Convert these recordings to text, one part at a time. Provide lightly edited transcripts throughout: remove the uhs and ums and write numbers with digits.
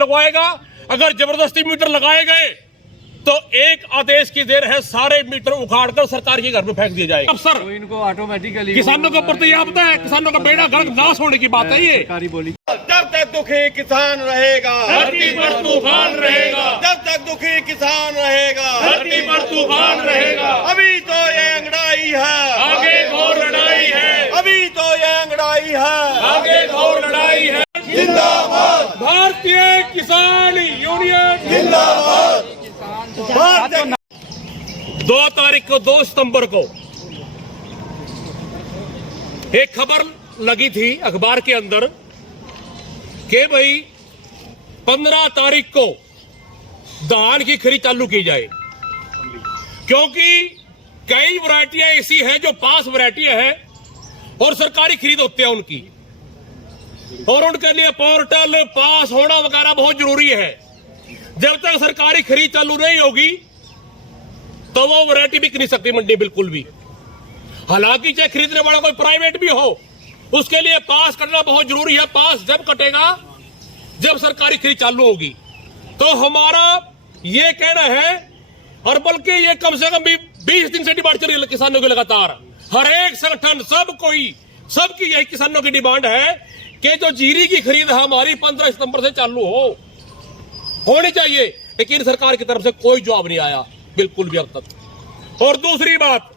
लगवाएगा। अगर जबरदस्ती मीटर लगाए गए तो एक आदेश की देर है, सारे मीटर उखाड़कर सरकार के घर में फेंक दिए जाएंगे। अफसर तो इनको ऑटोमेटिकली किसानों के प्रति आपदा है, किसानों का बेड़ा गर्क नाश होने की बात है। ये सरकारी बोली जब तक दुखी किसान रहेगा धरती पर तूफान रहेगा, जब तक दुखी किसान रहेगा धरती पर तूफान रहेगा। अभी तो ये अंगड़ाई है, आगे घोर लड़ाई है, अभी तो ये अंगड़ाई है, आगे घोर लड़ाई है। जिंदाबाद भारतीय किसान यूनियन जिंदाबाद। 2 तारीख को 2 सितंबर को एक खबर लगी थी अखबार के अंदर कि भाई 15 तारीख को धान की खरीद चालू की जाए, क्योंकि कई वैरायटियां ऐसी हैं जो पास वैरायटियां हैं और सरकारी खरीद होते हैं उनकी, और उनके लिए पोर्टल पास होना वगैरह बहुत जरूरी है। जब तक सरकारी खरीद चालू नहीं होगी तो वो वैरायटी बिक नहीं सकती मंडी बिल्कुल भी। हालांकि चाहे खरीदने वाला कोई प्राइवेट भी हो, उसके लिए पास कटना बहुत जरूरी है। पास जब कटेगा जब सरकारी खरीद चालू होगी। तो हमारा ये कहना है, और बल्कि ये कम से कम 20 दिन से डिमांड चल रही है किसानों की लगातार। हर एक संगठन सबकी यही किसानों की डिमांड है कि जो जीरी की खरीद हमारी 15 सितंबर से चालू होनी चाहिए, लेकिन सरकार की तरफ से कोई जवाब नहीं आया बिल्कुल भी अब तक। और दूसरी बात,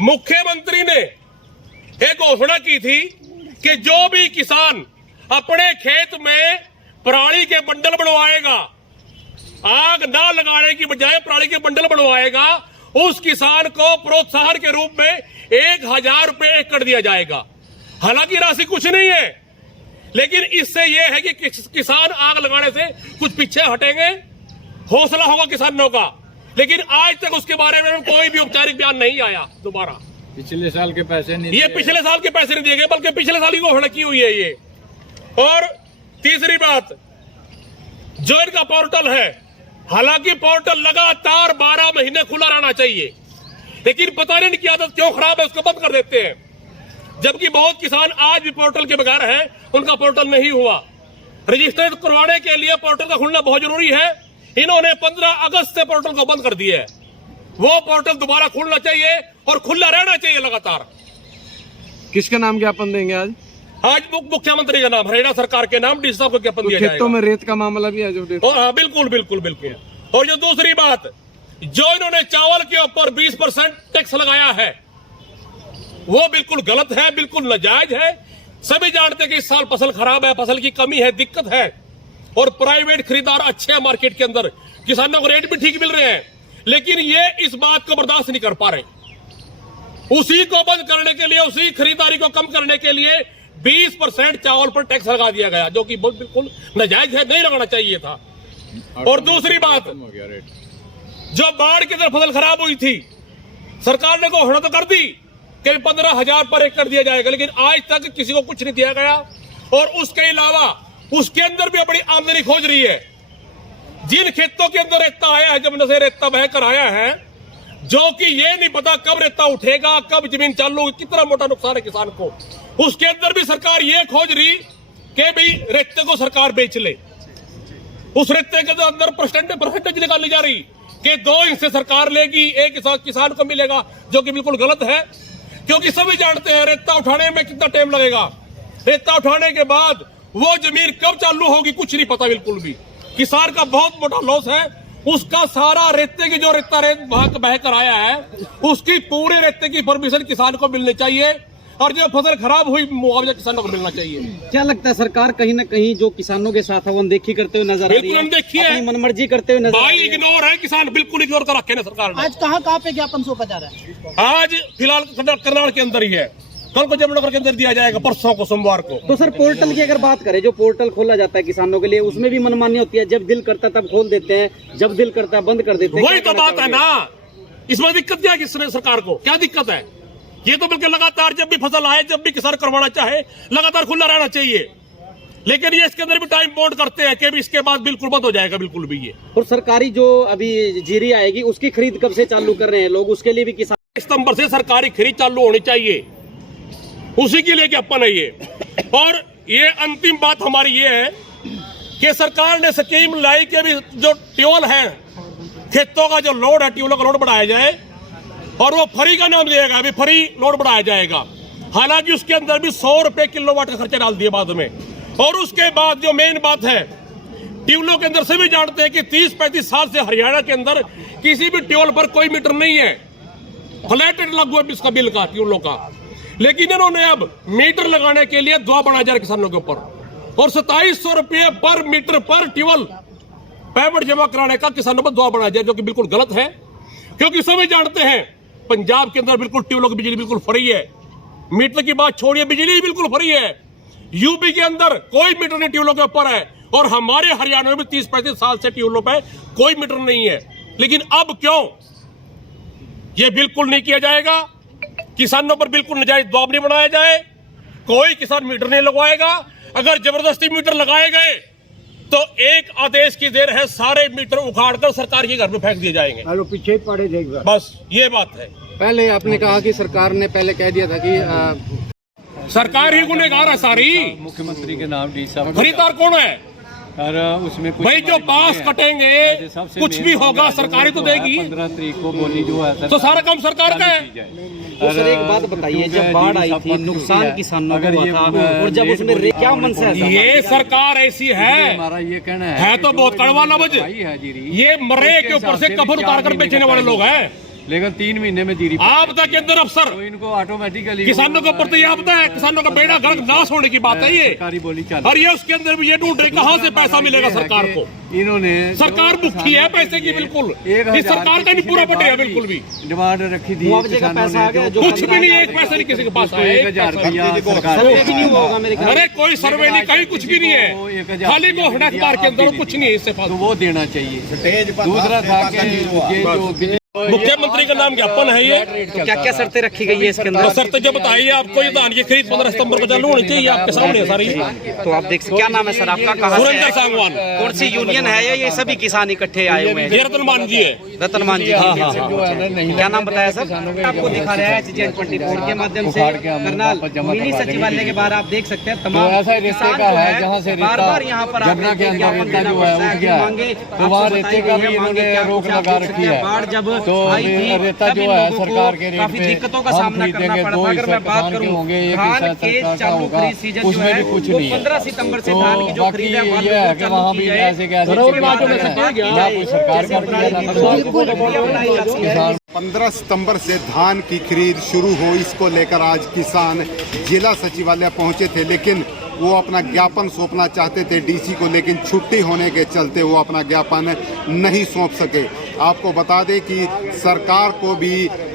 मुख्यमंत्री ने एक घोषणा की थी कि जो भी किसान अपने खेत में पराली के बंडल बनवाएगा, आग ना लगाने की बजाय पराली के बंडल बनवाएगा, उस किसान को प्रोत्साहन के रूप में 1000 रुपए एकड़ दिया जाएगा। हालांकि राशि कुछ नहीं है, लेकिन इससे यह है कि किसान आग लगाने से कुछ पीछे हटेंगे, हौसला होगा किसानों का। लेकिन आज तक उसके बारे में कोई भी औपचारिक बयान नहीं आया दोबारा। पिछले साल के पैसे नहीं, ये पिछले साल के पैसे नहीं दिए गए, बल्कि पिछले साल की घोषणा की हुई है ये। और तीसरी बात, जो इनका पोर्टल है, हालांकि पोर्टल लगातार 12 महीने खुला रहना चाहिए, लेकिन पता नहीं इनकी आदत क्यों खराब है, उसको बंद कर देते हैं। जबकि बहुत किसान आज भी पोर्टल के बगैर हैं, उनका पोर्टल नहीं हुआ। रजिस्टर करवाने के लिए पोर्टल का खुलना बहुत जरूरी है। इन्होंने 15 अगस्त से पोर्टल को बंद कर दिया है। वो पोर्टल दोबारा खुलना चाहिए और खुला रहना चाहिए लगातार। किसका नाम ज्ञापन देंगे आज? आज मुख्यमंत्री का नाम, हरियाणा सरकार के नाम डीसी साहब को ज्ञापन दिया जाएगा। खेतों में रेत का मामला भी है जो हाँ, बिल्कुल बिल्कुल बिल्कुल। और जो दूसरी बात, जो इन्होंने चावल के ऊपर 20% टैक्स लगाया है, वो बिल्कुल गलत है, बिल्कुल नाजायज है। सभी जानते हैं कि इस साल फसल खराब है, फसल की कमी है, दिक्कत है, और प्राइवेट खरीदार अच्छे हैं मार्केट के अंदर, किसानों को रेट भी ठीक मिल रहे हैं, लेकिन ये इस बात को बर्दाश्त नहीं कर पा रहे। उसी को बंद करने के लिए, उसी खरीदारी को कम करने के लिए 20% चावल पर टैक्स लगा दिया गया, जो कि बहुत बिल्कुल नाजायज है, नहीं लगाना चाहिए था। और दूसरी बात, जो बाढ़ की तरफ फसल खराब हुई थी, सरकार ने घोषणा तो कर दी कि 15,000 पर एकड़ दिया जाएगा, लेकिन आज तक किसी को कुछ नहीं दिया गया। और उसके अलावा उसके अंदर भी बड़ी आमदनी खोज रही है। जिन खेतों के अंदर रेता आया है, जब से रेता बह कर आया है, जो कि ये नहीं पता कब रेता उठेगा, कब जमीन चालू होगी, कितना मोटा नुकसान है किसान को, उसके अंदर भी सरकार ये खोज रही कि भाई रेते को सरकार बेच ले। उस रेते के अंदर परसेंटेज निकाली जा रही कि 2 हिस्से सरकार लेगी, 1 किसान को मिलेगा, जो कि बिल्कुल गलत है। क्योंकि सभी जानते हैं रेता उठाने में कितना टाइम लगेगा, रेता उठाने के बाद वो जमीन कब चालू होगी कुछ नहीं पता बिल्कुल भी। किसान का बहुत मोटा लॉस है। उसका सारा रेते की जो रेत बह कर आया है, उसकी पूरे रेते की परमिशन किसान को मिलनी चाहिए, और जो फसल खराब हुई मुआवजा किसानों को मिलना चाहिए। क्या लगता है सरकार कहीं ना कहीं जो किसानों के साथ है वो अनदेखी करते हुए नजर आ रही है? बिल्कुल अनदेखी है, अपनी मनमर्जी करते हुए नजर आ रही है। इग्नोर है किसान, बिल्कुल इग्नोर कर रखे ना सरकार ने। आज कहाँ पे ज्ञापन सौंपा जा रहा है? आज फिलहाल करनाल के अंदर ही है, कल को जमुनानगर के अंदर दिया जाएगा, परसों को सोमवार को। तो सर पोर्टल की अगर बात करें, जो पोर्टल खोला जाता है किसानों के लिए, उसमें भी मनमानी होती है। जब दिल करता तब खोल देते हैं, जब दिल करता बंद कर देते हैं। वही तो बात है ना, इसमें दिक्कत क्या है सरकार को, क्या दिक्कत है? ये तो बिल्कुल लगातार जब भी फसल आए, जब भी किसान करवाना चाहे, लगातार खुला रहना चाहिए। लेकिन ये इसके अंदर भी टाइम बाउंड करते हैं कि भी इसके बाद बिल्कुल बंद हो जाएगा, बिल्कुल भी ये। और सरकारी जो अभी जीरी आएगी उसकी खरीद कब से चालू कर रहे हैं लोग? उसके लिए भी किसान सितंबर से सरकारी खरीद चालू होनी चाहिए, उसी के लिए ज्ञापन है ये। और ये अंतिम बात हमारी ये है कि सरकार ने स्कीम लाई कि अभी जो ट्यूबवेल है, खेतों का जो लोड है, ट्यूबवेल का लोड बढ़ाया जाए और वो फ्री का नाम दिएगा, अभी फ्री लोड बढ़ाया जाएगा। हालांकि उसके अंदर भी 100 रुपए किलोवाट का खर्चा डाल दिया बाद में। और उसके बाद जो मेन बात है, ट्यूबवेलों के अंदर सभी जानते हैं कि 30-35 साल से हरियाणा के अंदर किसी भी ट्यूबवेल पर कोई मीटर नहीं है, फ्लैट लागू है इसका बिल का, ट्यूबवेलों का। लेकिन इन्होंने अब मीटर लगाने के लिए दबाव बढ़ाया जा रहा है किसानों के ऊपर, और 2700 रुपये पर मीटर पर ट्यूबवेल पेमेंट जमा कराने का किसानों पर दबाव बढ़ाया जाए, जो कि बिल्कुल गलत है। क्योंकि सभी जानते हैं पंजाब के अंदर बिल्कुल ट्यूबवेलों की बिजली बिल्कुल फ्री है, मीटर की बात छोड़िए, बिजली बिल्कुल फ्री है। यूपी के अंदर कोई मीटर नहीं ट्यूबवेलों के ऊपर है, और हमारे हरियाणा में भी 30-35 साल से ट्यूबवेलों पे कोई मीटर नहीं है। लेकिन अब क्यों ये बिल्कुल नहीं किया जाएगा, किसानों पर बिल्कुल नजायज दबाव नहीं बनाया जाए, कोई किसान मीटर नहीं लगवाएगा। अगर जबरदस्ती मीटर लगाए गए तो एक आदेश की देर है, सारे मीटर उखाड़कर सरकार के घर में फेंक दिए जाएंगे। पीछे पड़े जाएगा। बस ये बात है। पहले आपने कहा कि सरकार ने पहले कह दिया था कि सरकार ही गुनहगार है सारी, मुख्यमंत्री के नाम डी साहब खरीदार कौन है? और उसमें कुछ भाई जो पास कटेंगे कुछ भी होगा सरकारी तो देगी, 15 तारीख को बोली जो है तो सारा काम सरकार का है। तो सर एक बात बताइए, जब बाढ़ आई थी नुकसान किसानों को हुआ था, और जब उसमें क्या मनसा है? ये सरकार ऐसी है, हमारा ये कहना है तो बहुत कड़वा लफ्ज, है जीरी, ये मरे के ऊपर से कफन उतार कर बेचने वाले लोग हैं। लेकिन 3 महीने में जीरी आपदा के अंदर अफसर तो इनको ऑटोमेटिकली किसानों के ऊपर तो ये आपदा है, किसानों का बेड़ा गर्क नाश होने की बात है ये। सरकारी बोली चल, और ये उसके अंदर भी ये ढूंढ रही कहां से पैसा मिलेगा सरकार को। इन्होंने सरकार भुखी है पैसे की, बिल्कुल इस सरकार का नहीं पूरा पटे है, बिल्कुल भी डिमांड रखी थी। मुआवजे का पैसा आ गया जो कुछ भी नहीं, एक पैसा नहीं किसी के पास आया, 1000 रुपया सर्वे भी नहीं होगा मेरे ख्याल। अरे कोई सर्वे नहीं, कहीं कुछ भी नहीं है, खाली वो हड़कबार के अंदर कुछ नहीं है इससे तो वो देना चाहिए। दूसरा था कि ये जो मुख्यमंत्री का नाम ज्ञापन है ये, तो क्या क्या शर्तें रखी गई है इसके अंदर? शर्त जो बताइए आपको, ये धान की खरीद 15 सितंबर को चालू होनी चाहिए, आपके सामने है सारी। तो आप देख सकते, क्या नाम है सर आपका, कहाँ से सुरेंद्र है? सांगवान। कौन सी यूनियन है ये सभी किसान इकट्ठे आए हुए हैं? ये रतनमान जी है। रतनमान जी क्या नाम बताया सर? आपको दिखा रहा है G20 बोर्ड के माध्यम से करनाल मिनी सचिवालय के बाहर आप देख सकते हैं तमाम ऐसा रेते का है जहाँ से बार बार यहाँ पर जमुना के अंदर रेता जो है उठ गया, तो वहाँ रेते का भी इन्होंने रोक लगा रखी है। बाढ़ जब तो आई थी रेता जो है सरकार के रेट काफी पे दिक्कतों का हम सामना करना खरीदेंगे, पड़ा 2 था। अगर मैं बात किसान के करूं होंगे, एक धान हिस्सा के सरकार का चालू होगा, खरीद सीजन जो उसमें है भी कुछ वो नहीं है। 15 सितंबर से तो धान की जो बाकी खरीद है ये है कि वहाँ भी ऐसे कैसे ना कोई सरकार करती है ना किसान। 15 सितंबर से धान की खरीद शुरू हो, इसको लेकर आज किसान जिला सचिवालय पहुंचे थे, लेकिन वो अपना ज्ञापन सौंपना चाहते थे डीसी को, लेकिन छुट्टी होने के चलते वो अपना ज्ञापन नहीं सौंप सके। आपको बता दें कि सरकार को भी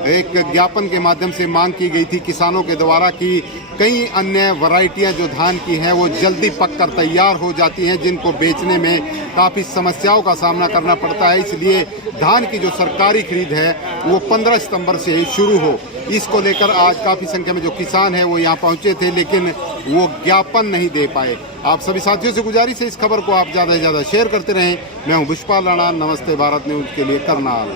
एक ज्ञापन के माध्यम से मांग की गई थी किसानों के द्वारा कि कई अन्य वैरायटियां जो धान की हैं वो जल्दी पककर तैयार हो जाती हैं, जिनको बेचने में काफ़ी समस्याओं का सामना करना पड़ता है। इसलिए धान की जो सरकारी खरीद है वो 15 सितंबर से ही शुरू हो, इसको लेकर आज काफ़ी संख्या में जो किसान हैं वो यहाँ पहुँचे थे, लेकिन वो ज्ञापन नहीं दे पाए। आप सभी साथियों से गुजारिश है इस खबर को आप ज़्यादा से ज़्यादा शेयर करते रहें। मैं हूँ पुष्पाल राणा, नमस्ते भारत न्यूज़ के लिए करनाल।